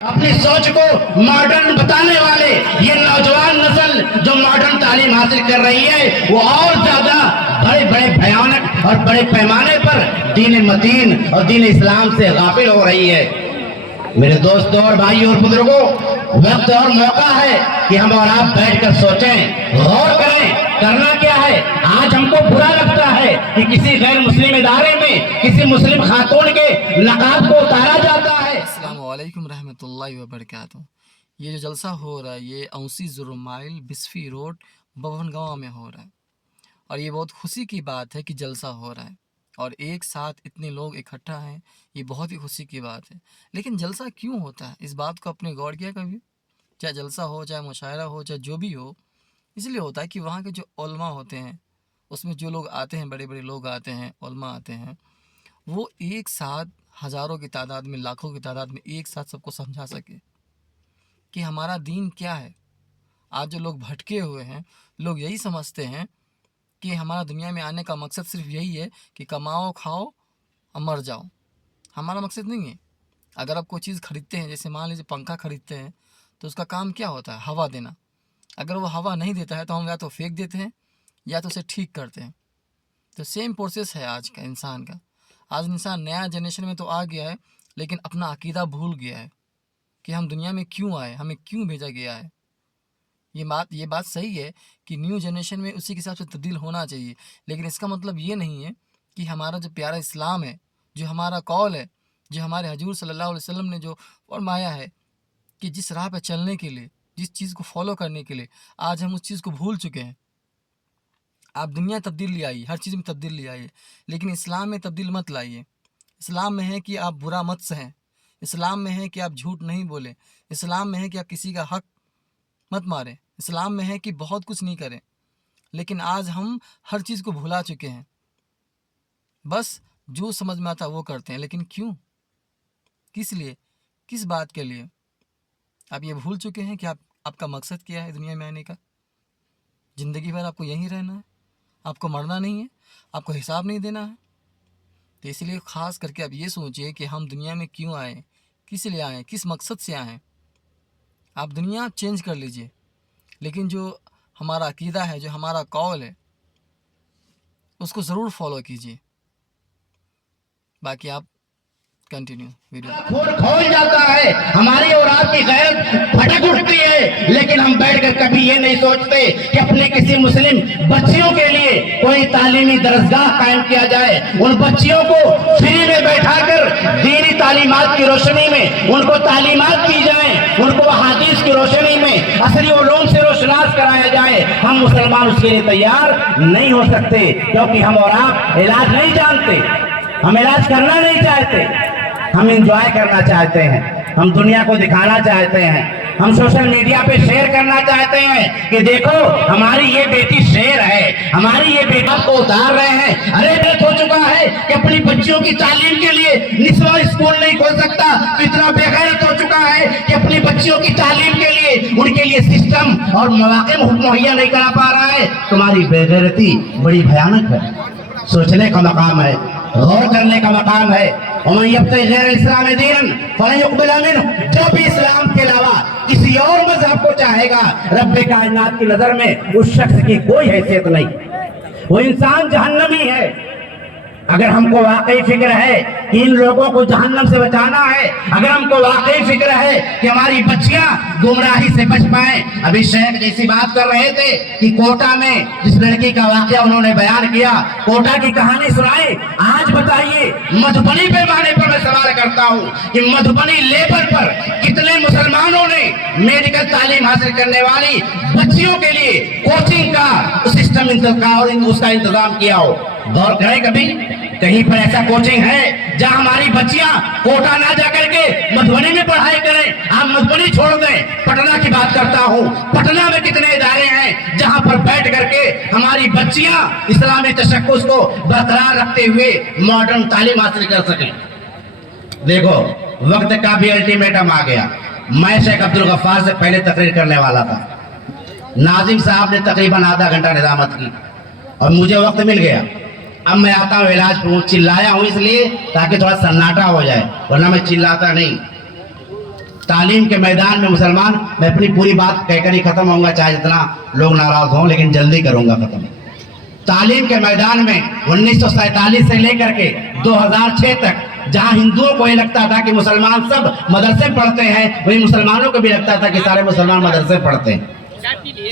اپنی سوچ کو ماڈرن بتانے والے یہ نوجوان نسل جو ماڈرن تعلیم حاصل کر رہی ہے وہ اور زیادہ بڑے بڑے بھیانک اور بڑے پیمانے پر دین متین اور دین اسلام سے غافل ہو رہی ہے۔ میرے دوستوں اور بھائیوں اور بزرگوں، وقت اور موقع ہے کہ ہم اور آپ بیٹھ کر سوچیں، غور کریں کرنا کیا ہے۔ آج ہم کو برا لگتا ہے کہ کسی غیر مسلم ادارے میں کسی مسلم خاتون کے نقاب کو اتارا جاتا ہے۔ السلام علیکم رحمۃ اللہ وبرکاتہ۔ یہ جو جلسہ ہو رہا ہے یہ 79 مائل بسفی روڈ بھون گاؤں میں ہو رہا ہے، اور یہ بہت خوشی کی بات ہے کہ جلسہ ہو رہا ہے اور ایک ساتھ اتنے لوگ اکٹھا ہیں، یہ بہت ہی خوشی کی بات ہے۔ لیکن جلسہ کیوں ہوتا ہے، اس بات کو اپنے غور کیا کبھی؟ چاہے جلسہ ہو، چاہے مشاعرہ ہو، چاہے جو بھی ہو، اس لیے ہوتا ہے کہ وہاں کے جو علماء ہوتے ہیں، اس میں جو لوگ آتے ہیں، بڑے بڑے لوگ آتے ہیں، علماء آتے ہیں، وہ ایک ساتھ ہزاروں کی تعداد میں، لاکھوں کی تعداد میں ایک ساتھ سب کو سمجھا سکے کہ ہمارا دین کیا ہے۔ آج جو لوگ بھٹکے ہوئے ہیں، لوگ یہی سمجھتے ہیں کہ ہمارا دنیا میں آنے کا مقصد صرف یہی ہے کہ کماؤ، کھاؤ اور مر جاؤ۔ ہمارا مقصد نہیں ہے۔ اگر آپ کوئی چیز خریدتے ہیں، جیسے مان لیجیے پنکھا خریدتے ہیں، تو اس کا کام کیا ہوتا ہے؟ ہوا دینا۔ اگر وہ ہوا نہیں دیتا ہے تو ہم یا تو پھینک دیتے ہیں یا تو اسے ٹھیک کرتے ہیں۔ تو سیم پروسیس ہے آج کا انسان کا۔ آج انسان نیا جنریشن میں تو آ گیا ہے، لیکن اپنا عقیدہ بھول گیا ہے کہ ہم دنیا میں کیوں آئے، ہمیں کیوں بھیجا گیا ہے۔ یہ بات صحیح ہے کہ نیو جنریشن میں اسی کے حساب سے تبدیل ہونا چاہیے، لیکن اس کا مطلب یہ نہیں ہے کہ ہمارا جو پیارا اسلام ہے، جو ہمارا قول ہے، جو ہمارے حضور صلی اللہ علیہ وسلم نے جو فرمایا ہے کہ جس راہ پہ چلنے کے لیے، جس چیز کو فالو کرنے کے لیے آج ہم اس چیز کو بھول چکے ہیں۔ آپ دنیا تبدیل لے آئیے، ہر چیز میں تبدیل لے آئیے، لیکن اسلام میں تبدیل مت لائیے۔ اسلام میں ہے کہ آپ برا مت سہیں، اسلام میں ہے کہ آپ جھوٹ نہیں بولیں، اسلام میں ہے کہ آپ کسی کا حق مت ماریں، اسلام میں ہے کہ بہت کچھ نہیں کریں۔ لیکن آج ہم ہر چیز کو بھلا چکے ہیں، بس جو سمجھ میں آتا وہ کرتے ہیں۔ لیکن کیوں؟ کس لیے؟ کس بات کے لیے؟ آپ یہ بھول چکے ہیں کہ آپ کا مقصد کیا ہے دنیا میں آنے کا۔ زندگی بھر آپ کو یہیں رہنا ہے، آپ کو مرنا نہیں ہے، آپ کو حساب نہیں دینا ہے۔ تو اس لیے خاص کر کے آپ یہ سوچئے کہ ہم دنیا میں کیوں آئے، کس لیے آئے، کس مقصد سے آئے۔ آپ دنیا چینج کر لیجئے، لیکن جو ہمارا عقیدہ ہے، جو ہمارا قول ہے، اس کو ضرور فالو کیجئے۔ باقی آپ کنٹینیو ویڈیو۔ کھول جاتا ہے، ہماری اور آپ کی غیرت پھٹک اٹھتی ہے، لیکن ہم بیٹھ کر کبھی یہ نہیں سوچتے کہ اپنے کسی مسلم بچیوں کے لیے کوئی تعلیمی درسگاہ قائم کیا جائے، ان بچیوں کو فری میں بیٹھا کر دینی تعلیمات کی روشنی میں ان کو تعلیمات کی جائیں، ان کو حدیث کی روشنی میں عصری علوم سے روشناس کرایا جائے۔ ہم مسلمان اس کے لیے تیار نہیں ہو سکتے، کیونکہ ہم اور آپ علاج نہیں جانتے، ہم علاج کرنا نہیں چاہتے، ہم انجوائے کرنا چاہتے ہیں، ہم دنیا کو دکھانا چاہتے ہیں، ہم سوشل میڈیا پہ شیئر کرنا چاہتے ہیں کہ دیکھو ہماری یہ بیٹی شیر ہے، ہماری یہ بیٹا کو اتار رہے ہیں۔ ارے بے ہو چکا ہے کہ اپنی بچیوں کی تعلیم کے لیے نسواں اسکول نہیں کھول سکتا، اتنا بے غیرت ہو چکا ہے کہ اپنی بچیوں کی تعلیم کے لیے ان کے لیے سسٹم اور مواقع مہیا نہیں کرا پا رہا ہے۔ تمہاری بے غیرتی بڑی بھیانک ہے، سوچنے کا مقام ہے، غور کرنے کا مقام ہے۔ وَمَنْ يَبْتَغِ غَيْرَ الْإِسْلَامِ دِينًا فَلَنْ يُقْبَلَ مِنْهُ، جو بھی اسلام کے علاوہ کسی اور مذہب کو چاہے گا، رب کائنات کی نظر میں اس شخص کی کوئی حیثیت نہیں، وہ انسان جہنمی ہے۔ اگر ہم کو واقعی فکر ہے کہ ان لوگوں کو جہنم سے بچانا ہے، اگر ہم کو واقعی فکر ہے کہ ہماری بچیاں گمراہی سے بچ پائیں۔ ابھی شیخ جیسی بات کر رہے تھے کہ کوٹا میں جس لڑکی کا واقعہ انہوں نے بیان کیا، کوٹا کی کہانی سنائی۔ آج بتائیے مدھبنی پیمانے پر میں سوال کرتا ہوں کہ مدھبنی لیول پر کتنے مسلمانوں نے میڈیکل تعلیم حاصل کرنے والی بچیوں کے لیے کوچنگ کا سسٹم اور اس کا انتظام کیا ہو؟ غور کریں کبھی کہیں پر ایسا کوچنگ ہے جہاں ہماری بچیاں کوٹا نہ جا کر کے مدھبنی میں پڑھائی کریں؟ آپ مدھبنی چھوڑ دیں، پٹنہ کی بات کرتا ہوں، پٹنہ میں کتنے ادارے ہیں جہاں پر بیٹھ کر کے ہماری بچیاں اسلامی تشخص کو برقرار رکھتے ہوئے ماڈرن تعلیم حاصل کر سکیں۔ دیکھو وقت کا بھی الٹیمیٹم آ گیا۔ میں شیخ عبدالغفار سے پہلے تقریر کرنے والا تھا، ناظم صاحب نے تقریباً آدھا گھنٹہ نظامت کی اور مجھے وقت مل گیا۔ اب میں آتا ہوں علاج چلایا ہوں اس لیے تاکہ تھوڑا سناٹا ہو جائے، ورنہ میں چلاتا نہیں۔ تعلیم کے میدان میں مسلمان، میں اپنی پوری بات کہہ کر ہی ختم ہوں گا، چاہے جتنا لوگ ناراض ہوں، لیکن جلدی کروں گا ختم۔ تعلیم کے میدان میں 1947 سے لے کر کے 2006 تک جہاں ہندوؤں کو یہ لگتا تھا کہ مسلمان سب مدرسے پڑھتے ہیں، وہی مسلمانوں کو بھی لگتا تھا کہ سارے مسلمان مدرسے پڑھتے ہیں۔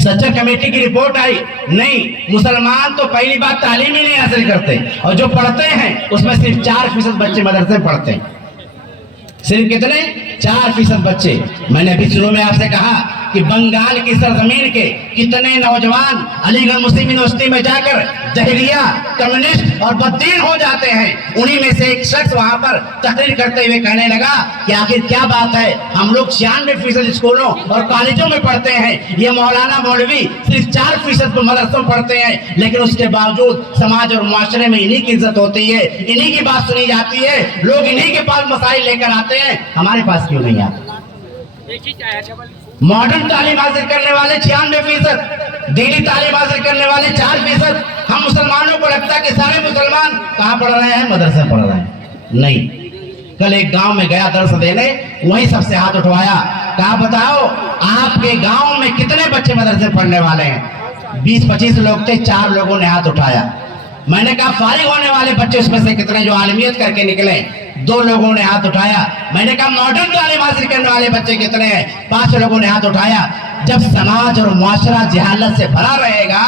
سچر کمیٹی کی رپورٹ آئی، نہیں، مسلمان تو پہلی بات تعلیم ہی نہیں حاصل کرتے، اور جو پڑھتے ہیں اس میں صرف 4% بچے مدرسے پڑھتے ہیں۔ صرف کتنے؟ 4% بچے۔ میں نے ابھی شروع میں آپ سے کہا کہ بنگال کی سرزمین کے کتنے نوجوان علی گڑھ مسلم یونیورسٹی میں جا کر دہریہ، کمیونسٹ اور بددین ہو جاتے ہیں۔ انہی میں سے ایک شخص وہاں پر تقریر کرتے ہوئے کہنے لگا کہ آخر کیا بات ہے، ہم لوگ 96% اسکولوں اور کالجوں میں پڑھتے ہیں، یہ مولانا مولوی صرف 4% مدرسوں پڑھتے ہیں، لیکن اس کے باوجود سماج اور معاشرے میں انہی کی عزت ہوتی ہے، انہی کی بات سنی جاتی ہے، لوگ انہی کے پاس مسائل لے کر آتے ہیں، ہمارے پاس کیوں نہیں آتے؟ ماڈرن تعلیم حاصل کرنے والے 96%، دینی تعلیم حاصل کرنے والے 4%۔ ہم مسلمانوں کو لگتا ہے کہ سارے مسلمان کہاں پڑھ رہے ہیں؟ مدرسے پڑھ رہے ہیں۔ نہیں، کل ایک گاؤں میں گیا درس دینے، وہیں سب سے ہاتھ اٹھوایا، کہا بتاؤ آپ کے گاؤں میں کتنے بچے مدرسے پڑھنے والے ہیں؟ 20-25 لوگ تھے، 4 لوگوں نے ہاتھ اٹھایا۔ میں نے کہا فارغ ہونے والے بچے اس میں سے کتنے جو عالمیت کر کے نکلے؟ 2 لوگوں نے ہاتھ اٹھایا۔ میں نے کہا ماڈرن تعلیم حاصل کرنے والے بچے کتنے ہیں؟ 5 لوگوں نے ہاتھ اٹھایا۔ جب سماج اور معاشرہ جہالت سے بھرا رہے گا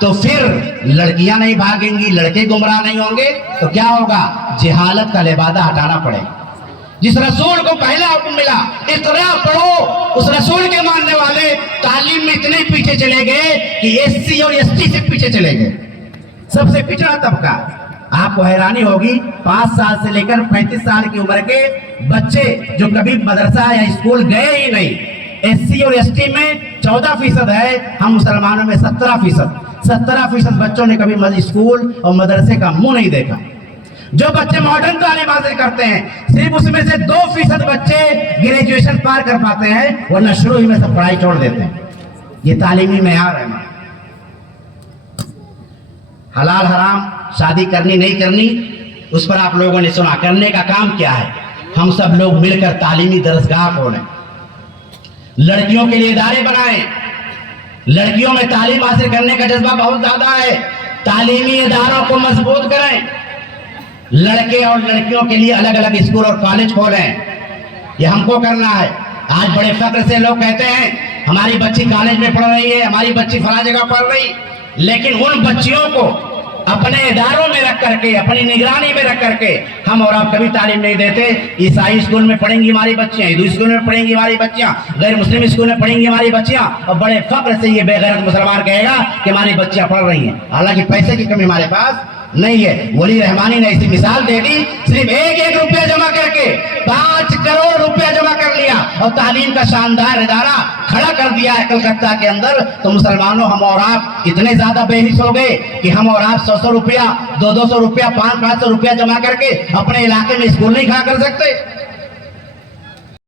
تو پھر لڑکیاں نہیں بھاگیں گی، لڑکے گمراہ نہیں ہوں گے، تو کیا ہوگا؟ جہالت کا لبادہ ہٹانا پڑے گا۔ جس رسول کو پہلا حکم ملا اقرا پڑھو، اس رسول کے ماننے والے تعلیم میں اتنے پیچھے چلے گئے کہ SC اور ST سے پیچھے چلے گئے، سب سے پچھڑا طبقہ۔ آپ کو حیرانی ہوگی 5 سال سے لے کر 35 سال کی عمر کے بچے جو کبھی مدرسہ یا اسکول گئے ہی نہیں، SC اور ST میں 14% ہے، ہم مسلمانوں میں 17% بچوں نے کبھی اسکول اور مدرسے کا منہ نہیں دیکھا۔ جو بچے ماڈرن تعلیم حاصل کرتے ہیں صرف اس میں سے 2% بچے گریجویشن پار کر پاتے ہیں، ورنہ شروع ہی میں سے پڑھائی چھوڑ دیتے ہیں۔ یہ تعلیمی معیار ہے۔ حلال حرام، شادی کرنی نہیں کرنی، اس پر آپ لوگوں نے سنا، کرنے کا کام کیا ہے؟ ہم سب لوگ مل کر تعلیمی درسگاہ کھولیں، لڑکیوں کے لیے ادارے بنائیں، لڑکیوں میں تعلیم حاصل کرنے کا جذبہ بہت زیادہ ہے، تعلیمی اداروں کو مضبوط کریں، لڑکے اور لڑکیوں کے لیے الگ الگ اسکول اور کالج کھولیں، یہ ہم کو کرنا ہے۔ آج بڑے فخر سے لوگ کہتے ہیں ہماری بچی کالج میں پڑھ رہی ہے، ہماری بچی فلاں جگہ پڑھ رہی، لیکن ان بچیوں کو اپنے اداروں میں رکھ کر کے، اپنی نگرانی میں رکھ کر کے ہم اور آپ کبھی تعلیم نہیں دیتے۔ عیسائی اسکول میں پڑھیں گی ہماری بچیاں، ہندو اسکول میں پڑھیں گی ہماری بچیاں، غیر مسلم اسکول میں پڑھیں گی ہماری بچیاں، اور بڑے فخر سے یہ بے غیرت مسلمان کہے گا کہ ہماری بچیاں پڑھ رہی ہیں، حالانکہ پیسے کی کمی ہمارے پاس نہیں ہے۔ ولی رحمانی نے ایسی مثال دے دی، صرف 1 روپیہ جمع کر کے 5 کروڑ روپیہ جمع کر لیا اور تعلیم کا شاندار ادارہ کھڑا کر دیا ہے کلکتہ کے اندر۔ تو مسلمانوں ہم اور آپ اتنے زیادہ بے حس ہو گئے کہ ہم اور آپ 100 روپیہ، 200 روپیہ، 500 روپیہ جمع کر کے اپنے علاقے میں اسکول نہیں کھڑا کر سکتے۔